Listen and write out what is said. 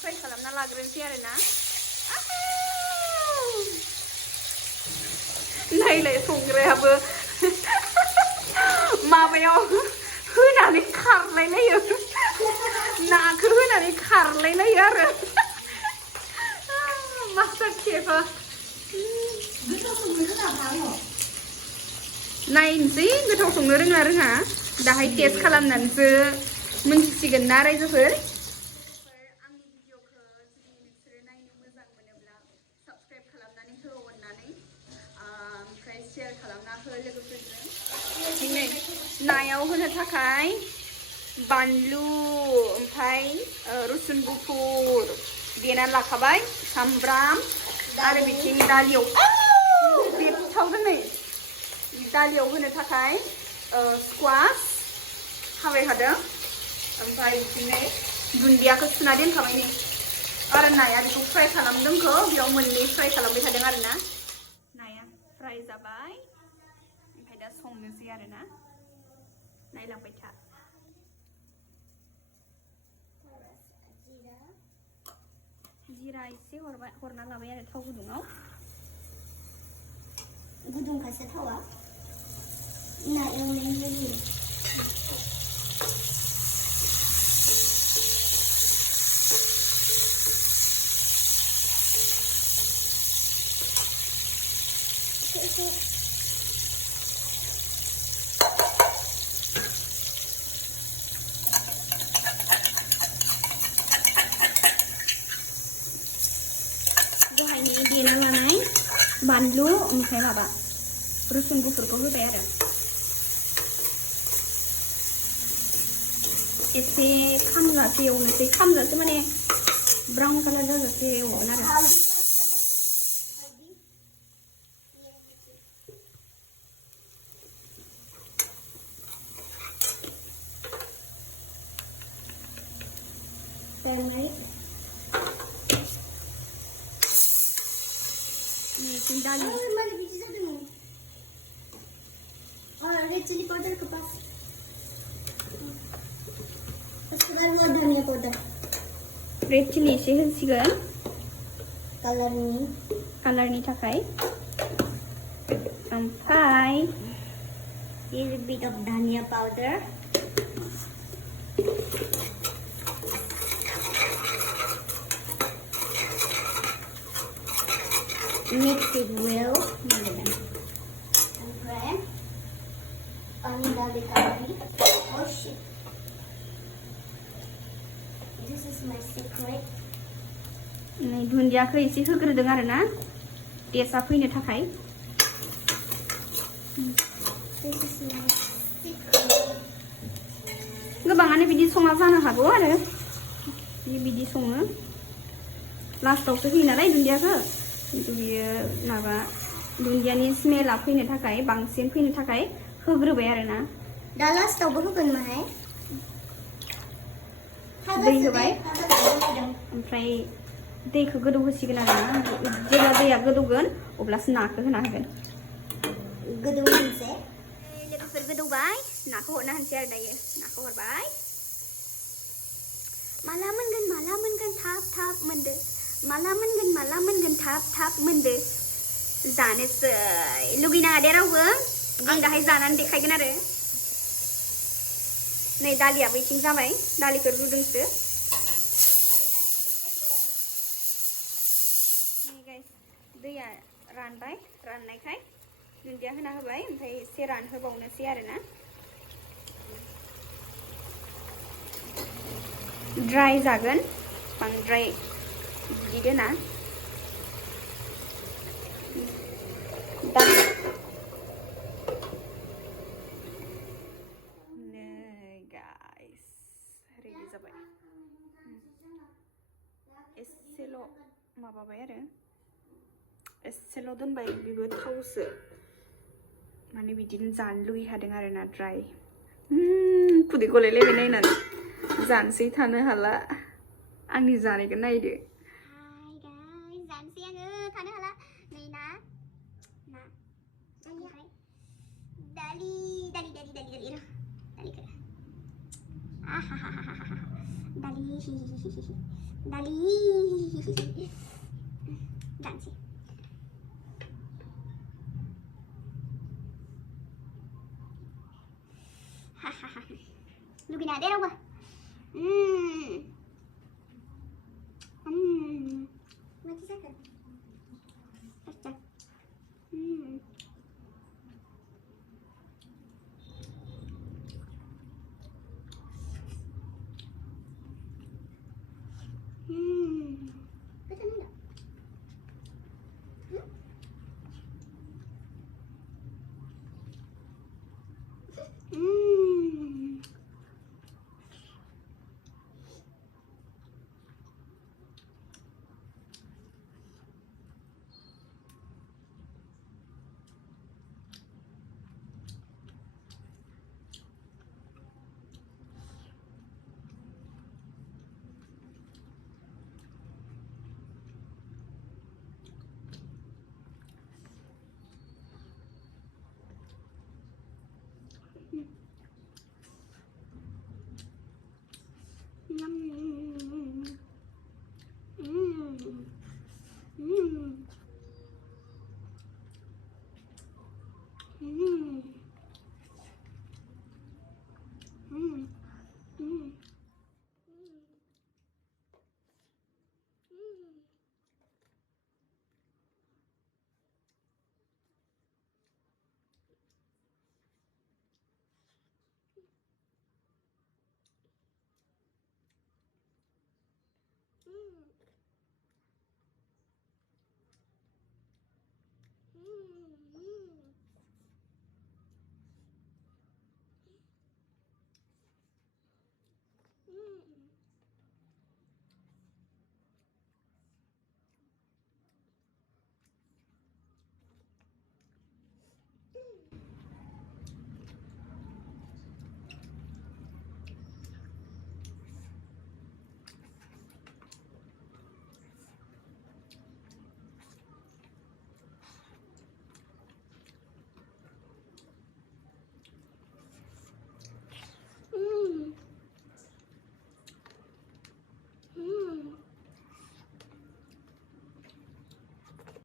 फ्राय खालामना लाग्रोनोसै आरो ना नायलाय संग्रायाबो माबायाव होनानै खारलायलायो नाखौ होनानै खारलायलायो आरो मास्टार शेफआ नायनोसै गोथाव संनो रोङा रोङा दाहाय टेस्ट खालामनानैसो मोनथिसिगोन ना रायजोफोर आंनि भिडिअखौ जुदि नोंसोरो नायनो मोजां मोनोब्ला साबस्क्राइब खालामनानै हो अननानै ओमफ्राय शेयार खालामना हो लोगोफोरजों नै नायाव होनो थाखाय बानलु ओमफ्राय रुसुन गुफुर देनानै लाखाबाय सामब्राम आरो बिथिं दालियाव बेरथावदों नै दालियाव होनो थाखाय स्क्वाश हाबाय थादों ओमफ्राय बिदिनो दुन्दियाखौ सुना दोनखाबाय नै आरो नाया बेखौ फ्राय खालामदोंखौ बेयाव मोननै फ्राय खालामबाय थादों आरो ना नाया फ्राय जाबाय ओमफ्राय दा संनोसै आरो ना नायलांबाय था जिरा एसे हरना लाबाय आरो थाव गुदुङाव गुदुंखासो थावा ना एवनाय जायो दहायनि देना लानाय बानलु ओमफ्राय माबा रुसुन गुफुरखौ होबाय आरो एसे खामजासे एवनोसै खामजासे माने ब्राउन कालार जाजासे एवगोन आरो दालि रेड चिली पाउडर के पास उसके बाद वो धनिया पाउडर रेड चिली एसे होसिगोन कालारनि थाखाय ओमफ्राय little bit of dhania powder mix it well and then pani dali curry oh shit this is my secret नै दुन्दियाखौ एसे होग्रोदों आरो ना टेस्टआ फैनो थाखाय this is my secret गोबाङानो बिदि सङा जानो हागौ आरो बिदि सङो लास्टावसो होयो नालाय दुन्दियाखौ किन्तु बियो माबा दुन्दियानि स्मेलआ फैनो थाखाय बांसिन फैनो थाखाय होग्रोबाय आरो ना दा लास्टावबो होगोन माहाय दै होबाय ओमफ्राय दैखौ गोदौ होसिगोन आरो ना जेब्ला दैया गोदौगोन अब्लासो नाखौ होना होगोन गोदौ होनोसै लोगोफोर गोदौबाय नाखौ हरना होनसै आरो दायो नाखौ हरबाय माला मोनगोन थाब थाब मोनदो माला मोनगोन थाब थाब मोनदो जानोसै लुगैनाङा दे रावबो आं दाहाय जानानै देखायगोन आरो नै दालियाबो इथिं जाबाय दालिखौ रुदोंसो नै गाइस दैया रानबाय राननायखाय दुन्दिया होना होबाय ओमफ्राय एसे रानहोबावनोसै आरो ना ड्राई जागोन बांद्राय बिदि दोना नै गाइस रेडि जाबाय एसेल' माबाबाय आरो एसेल' दोनबाय बेबो थावसो माने बिदिनो जानो लुगैखादों आरो ना ड्राई खुदै गलायलायबाय नायनानै जानोसै थानो हाला आंनि जानायखौ नायदो हाय गाइस जानोसै आङो थानो हाला नै ना ओमफ्राय दालिखौ Dali. Dali. Dansi. Lu gina deh apa?